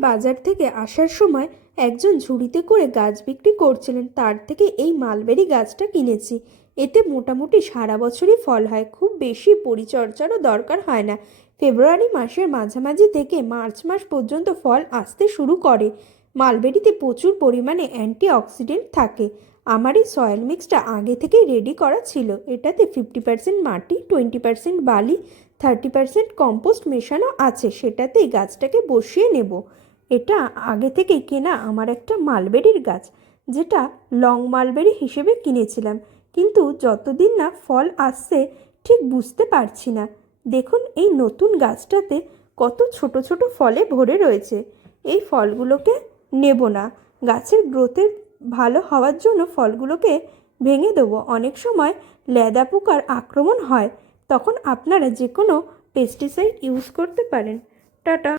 বাজার থেকে আসার সময় একজন ঝুড়িতে করে গাছ বিক্রি করছিলেন, তার থেকে এই মালবেরি গাছটা কিনেছি। এতে মোটামুটি সারা বছরই ফল হয়, খুব বেশি পরিচর্যারও দরকার হয় না। ফেব্রুয়ারি মাসের মাঝামাঝি থেকে মার্চ মাস পর্যন্ত ফল আসতে শুরু করে। মালবেরিতে প্রচুর পরিমাণে অ্যান্টিঅক্সিডেন্ট থাকে। আমার এই সয়েল মিক্সটা আগে থেকেই রেডি করা ছিল। এটাতে 50% মাটি, 20% বালি, 30% কম্পোস্ট মেশানো আছে। সেটাতেই গাছটাকে বসিয়ে নেব। এটা আগে থেকেই কেনা আমার একটা মালবেরির গাছ, যেটা লং মালবেরি হিসেবে কিনেছিলাম, কিন্তু যতদিন না ফল আসছে ঠিক বুঝতে পারছি না। দেখুন এই নতুন গাছটাতে কত ছোট ছোট ফলে ভরে রয়েছে। এই ফলগুলোকে নেব না। গাছের গ্রোথের ভালো হওয়ার জন্য ফলগুলোকে ভেঙে দেবো। অনেক সময় লেদা পোকার আক্রমণ হয়, তখন আপনারা যে কোনো পেস্টিসাইড ইউজ করতে পারেন। টাটা।